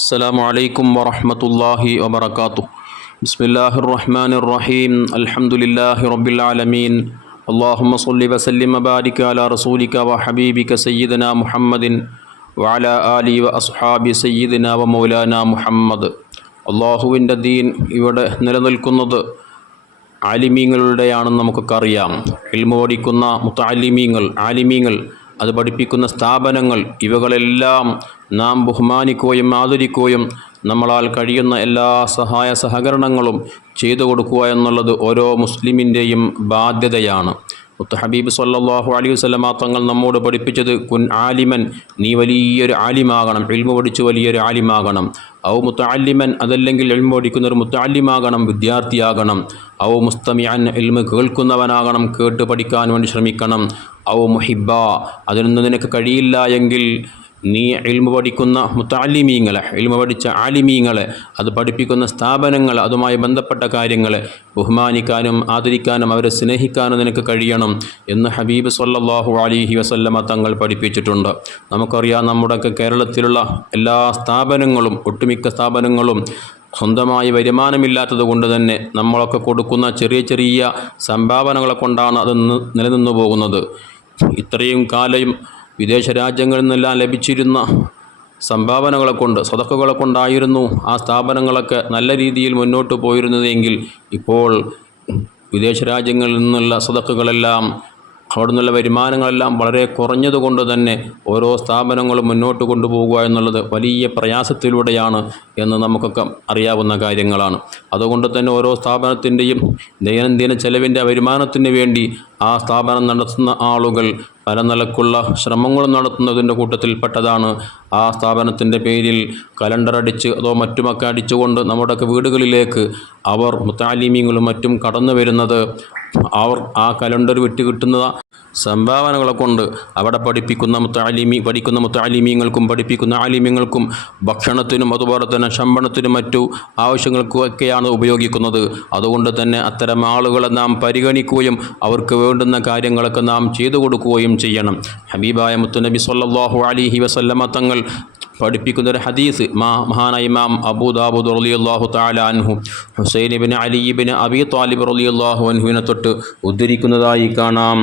السلام عليكم ورحمة الله وبركاته بسم الله الرحمن الرحيم الحمد لله رب العالمين اللهم صل وسلم وبارك على رسولك وحبيبك سيدنا محمد وعلى آله وأصحاب سيدنا ومولانا محمد അള്ളാഹുവിൻ്റെ ദീൻ ഇവിടെ നിലനിൽക്കുന്നത് ആലിമീങ്ങളുടെയാണെന്ന് നമുക്കൊക്കെ അറിയാം ഇൽമ പഠിക്കുന്ന മുത്താലിമീങ്ങൾ ആലിമീങ്ങൾ അത് പഠിപ്പിക്കുന്ന സ്ഥാപനങ്ങൾ ഇവകളെല്ലാം നാം ബഹുമാനിക്കുകയും ആദരിക്കുകയും നമ്മളാൽ കഴിയുന്ന എല്ലാ സഹായ സഹകരണങ്ങളും ചെയ്തു കൊടുക്കുക എന്നുള്ളത് ഓരോ മുസ്ലിമിന്റെയും ബാധ്യതയാണ്. മുത്ത ഹബീബ് സല്ലാഹു അലൈഹി വസ്ലമ തങ്ങൾ നമ്മോട് പഠിപ്പിച്ചത് കുൻ ആലിമൻ നീ വലിയൊരു ആലിമാകണം എൽമ പഠിച്ച് വലിയൊരു ആലിമാകണം. ഔ മുത്താലിമൻ അതല്ലെങ്കിൽ എൽമ പഠിക്കുന്ന ഒരു മുത്താലിമാകണം വിദ്യാർത്ഥിയാകണം. ഔ മുസ്തമിയാൻ എൽമ കേൾക്കുന്നവനാകണം കേട്ട് പഠിക്കാൻ വേണ്ടി ശ്രമിക്കണം. ഔ മുഹിബ അതിനൊന്നും നിനക്ക് കഴിയില്ല എങ്കിൽ നീ ഇൽമ പഠിക്കുന്ന മുത്താലിമീങ്ങളെ ഇൽമ പഠിച്ച ആലിമീങ്ങളെ അത് പഠിപ്പിക്കുന്ന സ്ഥാപനങ്ങൾ അതുമായി ബന്ധപ്പെട്ട കാര്യങ്ങൾ ബഹുമാനിക്കാനും ആദരിക്കാനും അവരെ സ്നേഹിക്കാനും നിനക്ക് കഴിയണം എന്ന് ഹബീബ് സല്ലാഹു അലിഹി വസല്ലമ തങ്ങൾ പഠിപ്പിച്ചിട്ടുണ്ട്. നമുക്കറിയാം നമ്മുടെ കേരളത്തിലുള്ള എല്ലാ സ്ഥാപനങ്ങളും ഒട്ടുമിക്ക സ്ഥാപനങ്ങളും സ്വന്തമായി വരുമാനമില്ലാത്തത് കൊണ്ട് തന്നെ നമ്മളൊക്കെ കൊടുക്കുന്ന ചെറിയ ചെറിയ സംഭാവനകളെ കൊണ്ടാണ് അത് നിലനിന്നു പോകുന്നത്. ഇത്രയും കാലം വിദേശ രാജ്യങ്ങളിൽ നിന്നെല്ലാം ലഭിച്ചിരുന്ന സംഭാവനകളെ കൊണ്ട് സ്വതക്കുകളെ കൊണ്ടായിരുന്നു ആ സ്ഥാപനങ്ങളൊക്കെ നല്ല രീതിയിൽ മുന്നോട്ട് പോയിരുന്നതെങ്കിൽ ഇപ്പോൾ വിദേശ രാജ്യങ്ങളിൽ നിന്നുള്ള സ്വതക്കുകളെല്ലാം അവിടെ നിന്നുള്ള വരുമാനങ്ങളെല്ലാം വളരെ കുറഞ്ഞതുകൊണ്ട് തന്നെ ഓരോ സ്ഥാപനങ്ങളും മുന്നോട്ട് കൊണ്ടുപോകുക എന്നുള്ളത് വലിയ പ്രയാസത്തിലൂടെയാണ് എന്ന് നമുക്കൊക്കെ അറിയാവുന്ന കാര്യങ്ങളാണ്. അതുകൊണ്ട് തന്നെ ഓരോ സ്ഥാപനത്തിന്റെയും ദൈനംദിന ചെലവിന്റെ വരുമാനത്തിന് വേണ്ടി ആ സ്ഥാപനം നടത്തുന്ന ആളുകൾ പല നിലക്കുള്ള ശ്രമങ്ങളും നടത്തുന്നതിന്റെ കൂട്ടത്തിൽപ്പെട്ടതാണ്. ആ സ്ഥാപനത്തിന്റെ പേരിൽ കലണ്ടർ അടിച്ച് അതോ മറ്റുമൊക്കെ അടിച്ചുകൊണ്ട് നമ്മുടെയൊക്കെ വീടുകളിലേക്ക് അവർ മുത്താലിമീങ്ങളും മറ്റും കടന്നു വരുന്നത് അവർ ആ കലണ്ടർ വിട്ട് കിട്ടുന്ന സംഭാവനകളെ കൊണ്ട് അവിടെ പഠിപ്പിക്കുന്ന മുത്താലിമി പഠിക്കുന്ന മുത്താലിമീങ്ങൾക്കും പഠിപ്പിക്കുന്ന ആലിമ്യങ്ങൾക്കും ഭക്ഷണത്തിനും അതുപോലെ തന്നെ ശമ്പളത്തിനും മറ്റു ആവശ്യങ്ങൾക്കും ഒക്കെയാണ് ഉപയോഗിക്കുന്നത്. അതുകൊണ്ട് തന്നെ അത്തരം ആളുകളെ നാം പരിഗണിക്കുകയും അവർക്ക് വേണ്ടുന്ന കാര്യങ്ങളൊക്കെ നാം ചെയ്തു കൊടുക്കുകയും ചെയ്യണം. ഹബീബായ മുത്തുനബി സല്ലാഹു അലിഹി വസല്ലമ തങ്ങൾ പഠിപ്പിക്കുന്ന ഒരു ഹദീസ് മാ മഹാന ഇമാം അബൂദാബുദ് റലിയല്ലാഹു താലാൻഹു ഹുസൈൻ അലിബിന് അബി താലിബ് റലിയല്ലാഹു അൻഹുവിനെ തൊട്ട് ഉദ്ധരിക്കുന്നതായി കാണാം.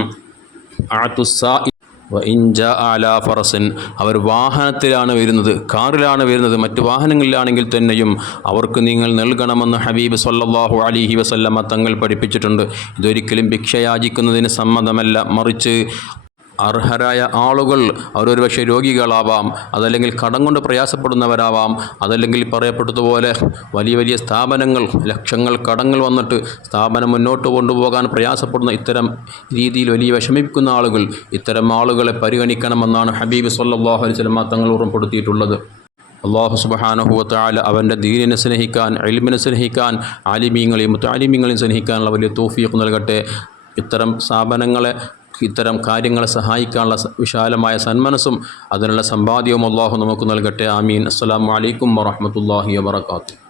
ഇഞ്ച ആല ഫറസൻ. അവർ വാഹനത്തിലാണ് വരുന്നത് കാറിലാണ് വരുന്നത് മറ്റു വാഹനങ്ങളിലാണെങ്കിൽ തന്നെയും അവർക്ക് നിങ്ങൾ നൽകണമെന്ന് ഹബീബ് സല്ലാഹു അലിഹി വസല്ലമ്മ തങ്ങൾ പഠിപ്പിച്ചിട്ടുണ്ട്. ഇതൊരിക്കലും ഭിക്ഷയാചിക്കുന്നതിന് സമ്മതമല്ല. മറിച്ച് അർഹരായ ആളുകൾ അവരൊരു പക്ഷേ രോഗികളാവാം അതല്ലെങ്കിൽ കടം കൊണ്ട് പ്രയാസപ്പെടുന്നവരാവാം അതല്ലെങ്കിൽ പറയപ്പെട്ടതുപോലെ വലിയ വലിയ സ്ഥാപനങ്ങൾ ലക്ഷങ്ങൾ കടങ്ങൾ വന്നിട്ട് സ്ഥാപനം മുന്നോട്ട് കൊണ്ടുപോകാൻ പ്രയാസപ്പെടുന്ന ഇത്തരം രീതിയിൽ വലിയ വിഷമിപ്പിക്കുന്ന ആളുകൾ ഇത്തരം ആളുകളെ പരിഗണിക്കണമെന്നാണ് ഹബീബ് സല്ലാഹു അലൈഹി സ്വലമ തങ്ങൾ ഓർമ്മപ്പെടുത്തിയിട്ടുള്ളത്. അള്ളാഹു സുബഹാനഹുവത്താല അവന്റെ ദീനിനെ സ്നേഹിക്കാൻ അലിമിനെ സ്നേഹിക്കാൻ ആലിമീങ്ങളെയും മുത്താലിമീങ്ങളെയും സ്നേഹിക്കാനുള്ള വലിയ തോഫിയൊക്കെ നൽകട്ടെ. ഇത്തരം സ്ഥാപനങ്ങളെ ഇത്തരം കാര്യങ്ങളെ സഹായിക്കാനുള്ള വിശാലമായ സന്മനസ്സും അതിനുള്ള സമ്പാദ്യവും അള്ളാഹു നമുക്ക് നൽകട്ടെ. ആമീൻ. അസ്സാം വലൈക്കും വറഹമത്തല്ലാഹി വാത്തു